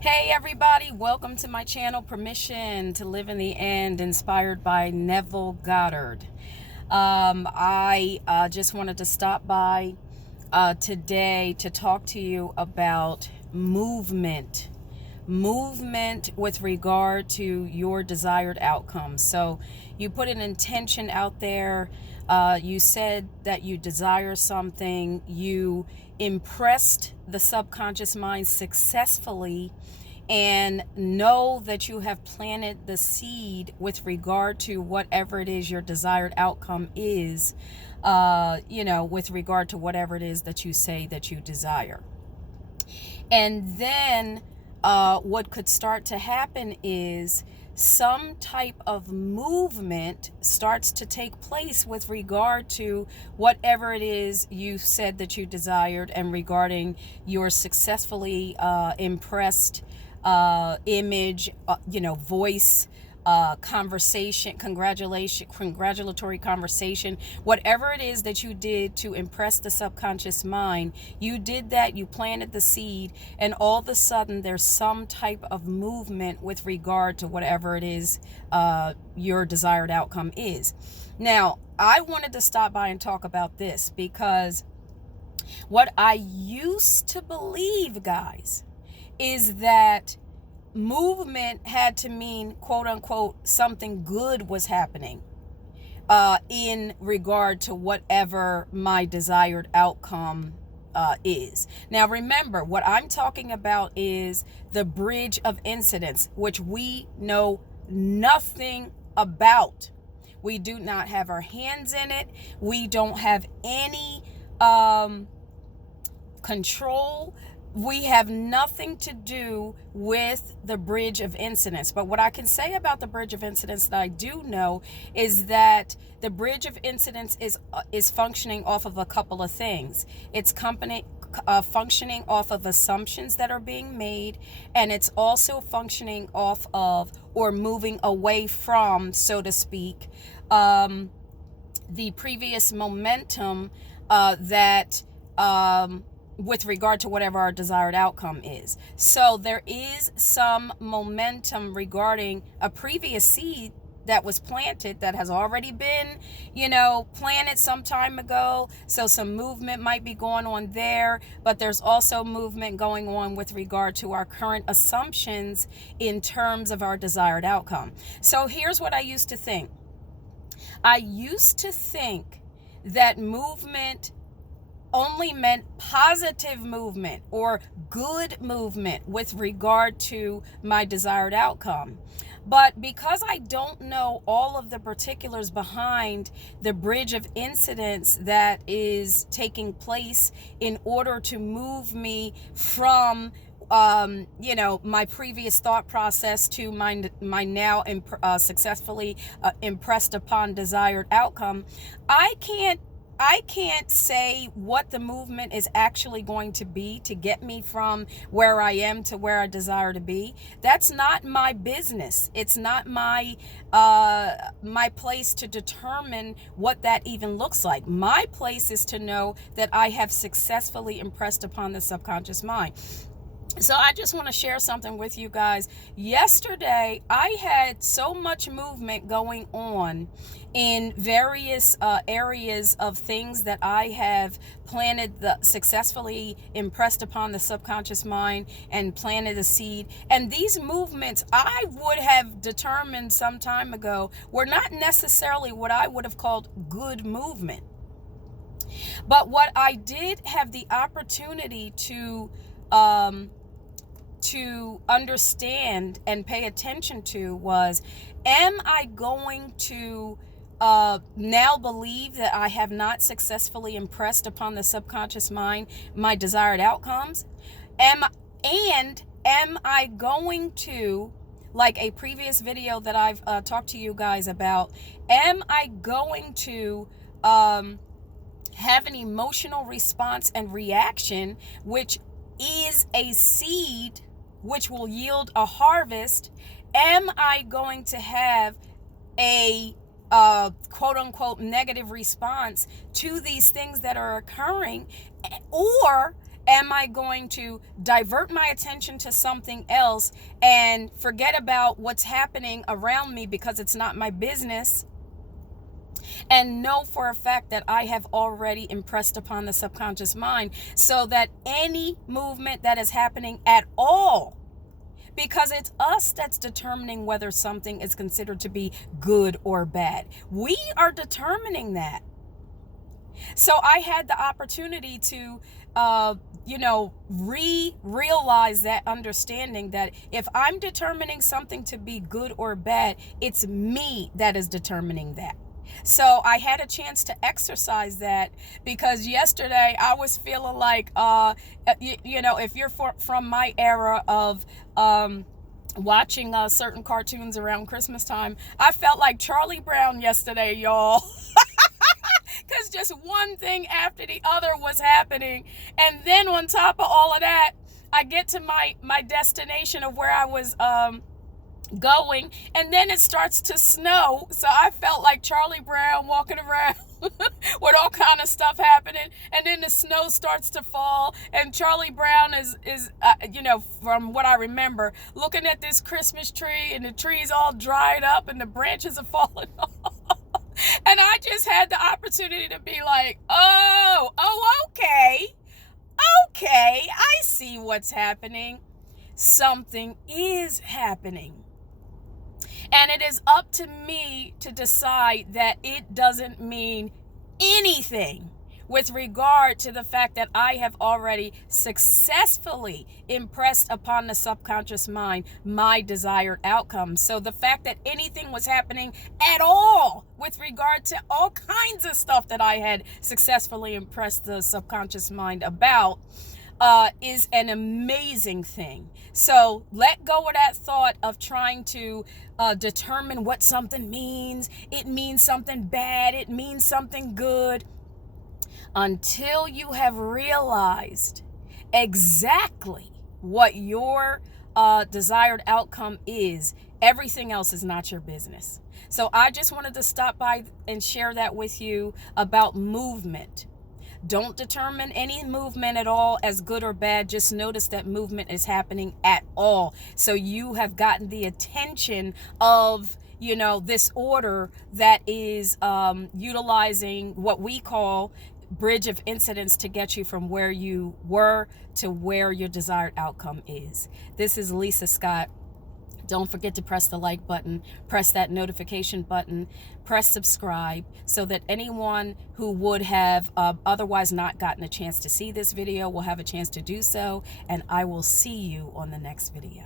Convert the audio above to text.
Hey everybody, welcome to my channel, Permission to Live in the End, inspired by Neville Goddard. I just wanted to stop by today to talk to you about movement. Movement with regard to your desired outcome. So you put an intention out there. You said that you desire something. You impressed the subconscious mind successfully, and know that you have planted the seed with regard to whatever it is your desired outcome is, with regard to whatever it is that you say that you desire. And then what could start to happen is some type of movement starts to take place with regard to whatever it is you said that you desired, and regarding your successfully impressed image, voice, conversation, congratulatory conversation, whatever it is that you did to impress the subconscious mind. You did that, you planted the seed, and all of a sudden there's some type of movement with regard to whatever it is your desired outcome is. Now, I wanted to stop by and talk about this because what I used to believe, guys, is that movement had to mean, quote unquote, something good was happening in regard to whatever my desired outcome is. Now, remember, what I'm talking about is the bridge of incidents, which we know nothing about. We do not have our hands in it. We don't have any control. We have nothing to do with the bridge of incidents. But what I can say about the bridge of incidents that I do know is that the bridge of incidents is functioning off of a couple of things. It's functioning off of assumptions that are being made, and it's also functioning off of, or moving away from, so to speak, the previous momentum that with regard to whatever our desired outcome is. So there is some momentum regarding a previous seed that was planted, that has already been, planted some time ago. So some movement might be going on there, but there's also movement going on with regard to our current assumptions in terms of our desired outcome. So here's what I used to think. I used to think that movement only meant positive movement or good movement with regard to my desired outcome. But because I don't know all of the particulars behind the bridge of incidents that is taking place in order to move me from my previous thought process to my now successfully impressed upon desired outcome, I can't say what the movement is actually going to be to get me from where I am to where I desire to be. That's not my business. It's not my place to determine what that even looks like. My place is to know that I have successfully impressed upon the subconscious mind. So I just want to share something with you guys. Yesterday, I had so much movement going on in various areas of things that I have successfully impressed upon the subconscious mind and planted a seed. And these movements I would have determined some time ago were not necessarily what I would have called good movement. But what I did have the opportunity to understand and pay attention to was, am I going to now believe that I have not successfully impressed upon the subconscious mind my desired outcomes? Am I going to, like a previous video that I've talked to you guys about, am I going to have an emotional response and reaction, which is a seed which will yield a harvest? Am I going to have a quote unquote negative response to these things that are occurring? Or Am I going to divert my attention to something else and forget about what's happening around me because it's not my business? And know for a fact that I have already impressed upon the subconscious mind, so that any movement that is happening at all, because it's us that's determining whether something is considered to be good or bad. We are determining that. So I had the opportunity to, realize that understanding that if I'm determining something to be good or bad, it's me that is determining that. So I had a chance to exercise that, because yesterday I was feeling like, if you're from my era of watching certain cartoons around Christmas time, I felt like Charlie Brown yesterday, y'all. Because just one thing after the other was happening. And then on top of all of that, I get to my destination of where I was going, and then it starts to snow. So I felt like Charlie Brown walking around with all kind of stuff happening, and then the snow starts to fall, and Charlie Brown is from what I remember, looking at this Christmas tree, and the tree's all dried up and the branches are falling off. And I just had the opportunity to be like, okay, I see what's happening. Something is happening. And it is up to me to decide that it doesn't mean anything with regard to the fact that I have already successfully impressed upon the subconscious mind my desired outcome. So the fact that anything was happening at all with regard to all kinds of stuff that I had successfully impressed the subconscious mind about is an amazing thing. So let go of that thought of trying to determine what something means. It means something bad. It means something good. Until you have realized exactly what your desired outcome is, everything else is not your business. So I just wanted to stop by and share that with you about movement. Don't determine any movement at all as good or bad. Just notice that movement is happening at all. So you have gotten the attention of, this order that is utilizing what we call bridge of incidents to get you from where you were to where your desired outcome is. This is Lisa Scott. Don't forget to press the like button, press that notification button, press subscribe, so that anyone who would have otherwise not gotten a chance to see this video will have a chance to do so. And I will see you on the next video.